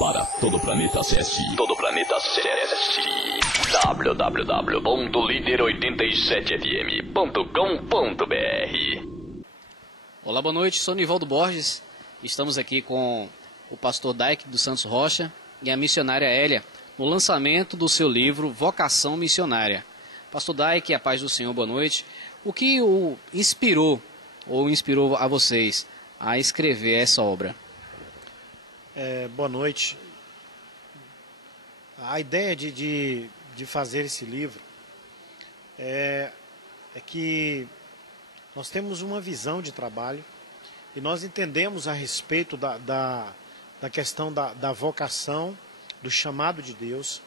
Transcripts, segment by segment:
Para todo o planeta acesse www.lider87fm.com.br. Olá, boa noite, sou Nivaldo Borges. Estamos aqui com o pastor Daik dos Santos Rocha e a missionária Hélia no lançamento do seu livro Vocação Missionária. Pastor Daik, a paz do Senhor, boa noite. O que o inspirou a vocês a escrever essa obra? Boa noite. A ideia de fazer esse livro é que nós temos uma visão de trabalho e nós entendemos a respeito da questão da vocação, do chamado de Deus.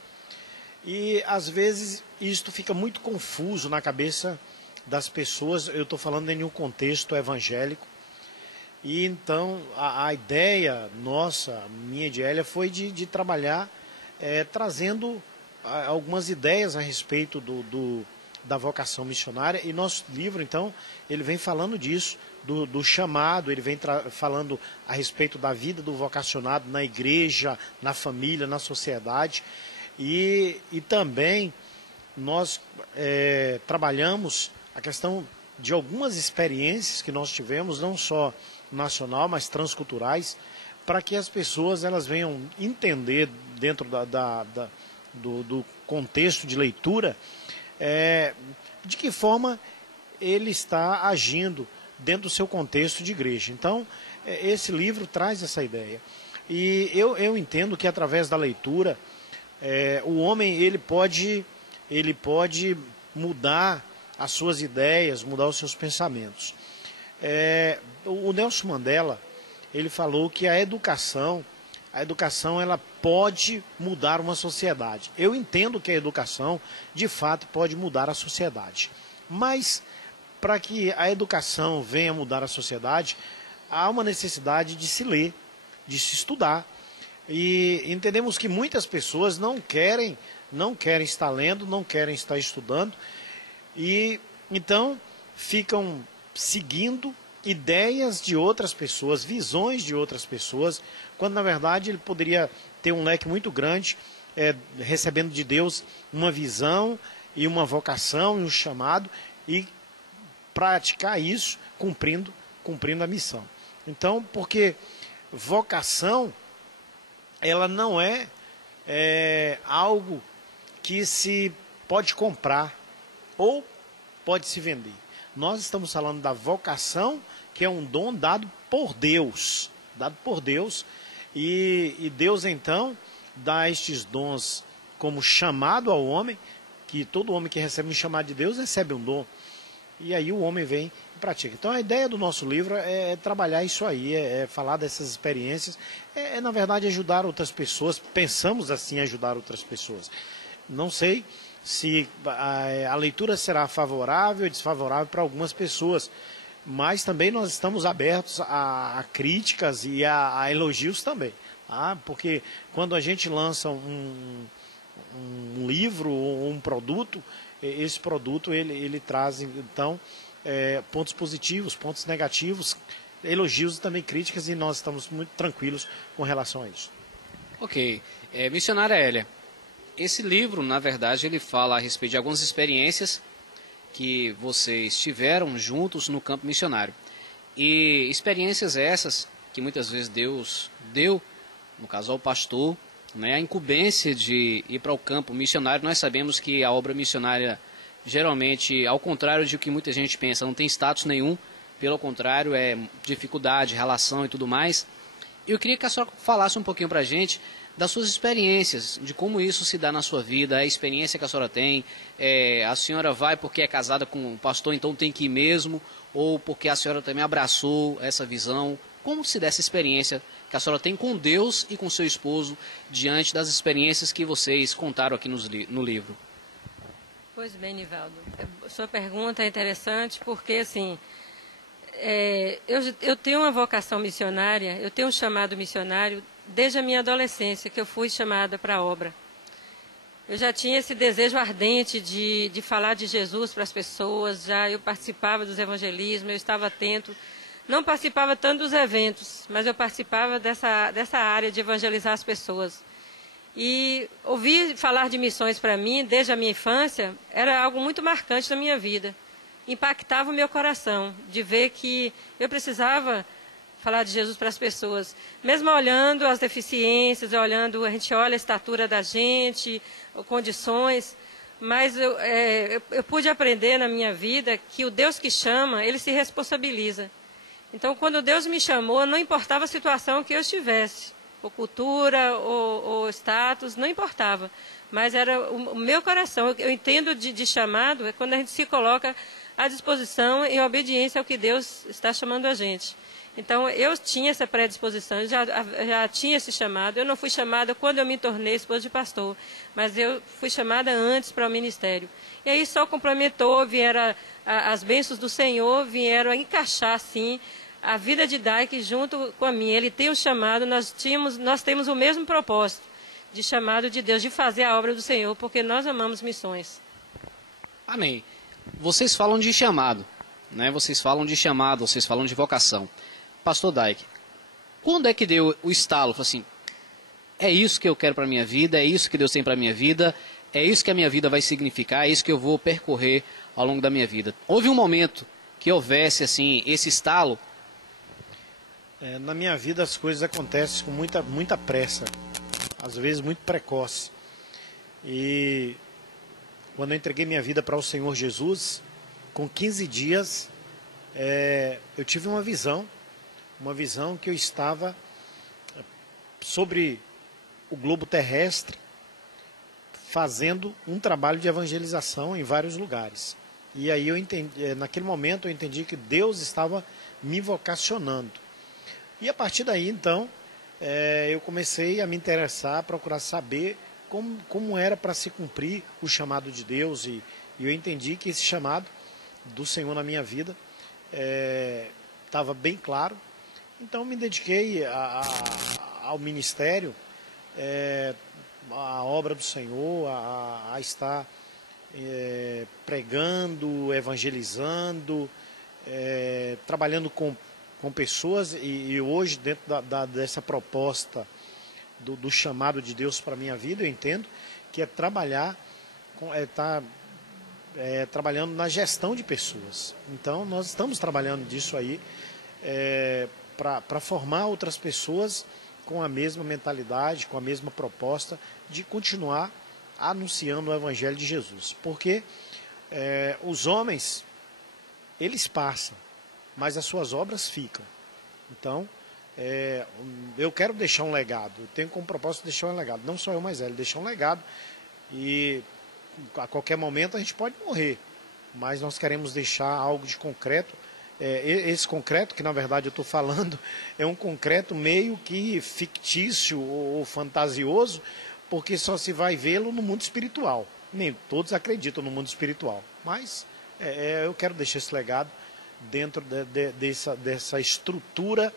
E às vezes isto fica muito confuso na cabeça das pessoas. Eu estou falando em um contexto evangélico. E então a ideia nossa, minha e de Hélia, foi de trabalhar trazendo algumas ideias a respeito da vocação missionária. E nosso livro, então, ele vem falando disso, do chamado, ele vem falando a respeito da vida do vocacionado na igreja, na família, na sociedade. E também nós trabalhamos a questão de algumas experiências que nós tivemos, não só nacional, mas transculturais, para que as pessoas elas venham entender dentro do contexto de leitura de que forma ele está agindo dentro do seu contexto de igreja. Então, esse livro traz essa ideia. E eu entendo que através da leitura, o homem ele pode mudar as suas ideias, mudar os seus pensamentos. O Nelson Mandela, ele falou que a educação ela pode mudar uma sociedade. Eu entendo que a educação, de fato, pode mudar a sociedade. Mas, para que a educação venha mudar a sociedade, há uma necessidade de se ler, de se estudar. E entendemos que muitas pessoas não querem estar lendo, não querem estar estudando, e então ficam seguindo ideias de outras pessoas, visões de outras pessoas, quando na verdade ele poderia ter um leque muito grande, recebendo de Deus uma visão e uma vocação e um chamado, e praticar isso cumprindo a missão. Então, porque vocação, ela não é algo que se pode comprar ou pode se vender. Nós estamos falando da vocação, que é um dom dado por Deus. E Deus, então, dá estes dons como chamado ao homem, que todo homem que recebe um chamado de Deus recebe um dom. E aí o homem vem e pratica. Então a ideia do nosso livro é trabalhar isso aí, falar dessas experiências, na verdade ajudar outras pessoas. Pensamos assim, ajudar outras pessoas. Não sei se a leitura será favorável ou desfavorável para algumas pessoas, mas também nós estamos abertos a críticas e a elogios também, tá? Porque quando a gente lança um livro ou um produto, esse produto ele traz então pontos positivos, pontos negativos, elogios e também críticas, e nós estamos muito tranquilos com relação a isso. Ok. Missionária Hélia, esse livro, na verdade, ele fala a respeito de algumas experiências que vocês tiveram juntos no campo missionário. E experiências essas que muitas vezes Deus deu, no caso ao pastor, a incumbência de ir para o campo missionário. Nós sabemos que a obra missionária, geralmente, ao contrário de o que muita gente pensa, não tem status nenhum, pelo contrário, é dificuldade, relação e tudo mais. Eu queria que a senhora falasse um pouquinho para a gente das suas experiências, de como isso se dá na sua vida, a experiência que a senhora tem. A senhora vai porque é casada com um pastor, então tem que ir mesmo, ou porque a senhora também abraçou essa visão? Como se dá essa experiência que a senhora tem com Deus e com seu esposo, diante das experiências que vocês contaram aqui no livro? Pois bem, Nivaldo, sua pergunta é interessante porque, assim, eu tenho uma vocação missionária, eu tenho um chamado missionário desde a minha adolescência, que eu fui chamada para a obra. Eu já tinha esse desejo ardente de falar de Jesus para as pessoas, eu participava dos evangelismos, eu estava atento não participava tanto dos eventos, mas eu participava dessa área de evangelizar as pessoas. E ouvir falar de missões para mim, desde a minha infância, era algo muito marcante na minha vida. Impactava o meu coração, de ver que eu precisava falar de Jesus para as pessoas. Mesmo olhando as deficiências, a gente olha a estatura da gente, condições, mas eu pude aprender na minha vida que o Deus que chama, Ele se responsabiliza. Então, quando Deus me chamou, não importava a situação que eu estivesse, ou cultura, ou status, não importava. Mas era o meu coração. Eu entendo de chamado, é quando a gente se coloca à disposição em obediência ao que Deus está chamando a gente. Então, eu tinha essa predisposição, eu já tinha esse chamado. Eu não fui chamada quando eu me tornei esposa de pastor, mas eu fui chamada antes para o ministério. E aí só complementou, vieram as bênçãos do Senhor, vieram a encaixar, assim, a vida de Daik junto com a minha. Ele tem o chamado, nós temos o mesmo propósito de chamado de Deus, de fazer a obra do Senhor, porque nós amamos missões. Amém. Vocês falam de chamado, né? Vocês falam de chamado, vocês falam de vocação. Pastor Daik, quando é que deu o estalo? Assim, é isso que eu quero para a minha vida, é isso que Deus tem para a minha vida, é isso que a minha vida vai significar, é isso que eu vou percorrer ao longo da minha vida. Houve um momento que houvesse assim esse estalo? Na minha vida as coisas acontecem com muita pressa, às vezes muito precoce. E quando eu entreguei minha vida para o Senhor Jesus, com 15 dias, eu tive uma visão que eu estava sobre o globo terrestre, fazendo um trabalho de evangelização em vários lugares. E aí naquele momento eu entendi que Deus estava me vocacionando. E a partir daí, então, eu comecei a me interessar, a procurar saber como era para se cumprir o chamado de Deus. E eu entendi que esse chamado do Senhor na minha vida estava bem claro. Então, me dediquei ao ministério, à obra do Senhor, a estar pregando, evangelizando, trabalhando com pessoas, e hoje, dentro dessa proposta do chamado de Deus para a minha vida, eu entendo que é trabalhar, trabalhando na gestão de pessoas. Então, nós estamos trabalhando disso aí, para formar outras pessoas com a mesma mentalidade, com a mesma proposta de continuar anunciando o Evangelho de Jesus. Porque os homens, eles passam, mas as suas obras ficam. Então, eu quero deixar um legado, eu tenho como propósito deixar um legado, não só eu, mas ele, deixar um legado, e a qualquer momento a gente pode morrer, mas nós queremos deixar algo de concreto. Esse concreto, que na verdade eu estou falando, é um concreto meio que fictício ou fantasioso, porque só se vai vê-lo no mundo espiritual. Nem todos acreditam no mundo espiritual, mas eu quero deixar esse legado dentro dessa estrutura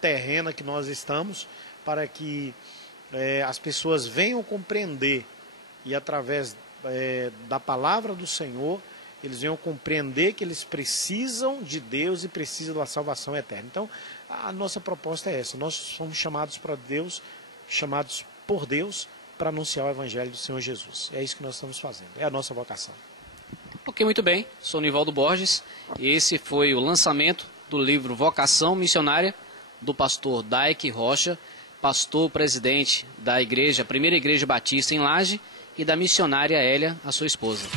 terrena que nós estamos, para que as pessoas venham compreender, e através da palavra do Senhor, eles venham compreender que eles precisam de Deus e precisam da salvação eterna. Então, a nossa proposta é essa. Nós somos chamados para Deus, chamados por Deus, para anunciar o Evangelho do Senhor Jesus. É isso que nós estamos fazendo. É a nossa vocação. Ok, muito bem. Sou Nivaldo Borges. Esse foi o lançamento do livro Vocação Missionária, do pastor Daik Rocha, pastor presidente da igreja, Primeira Igreja Batista em Laje, e da missionária Hélia, a sua esposa.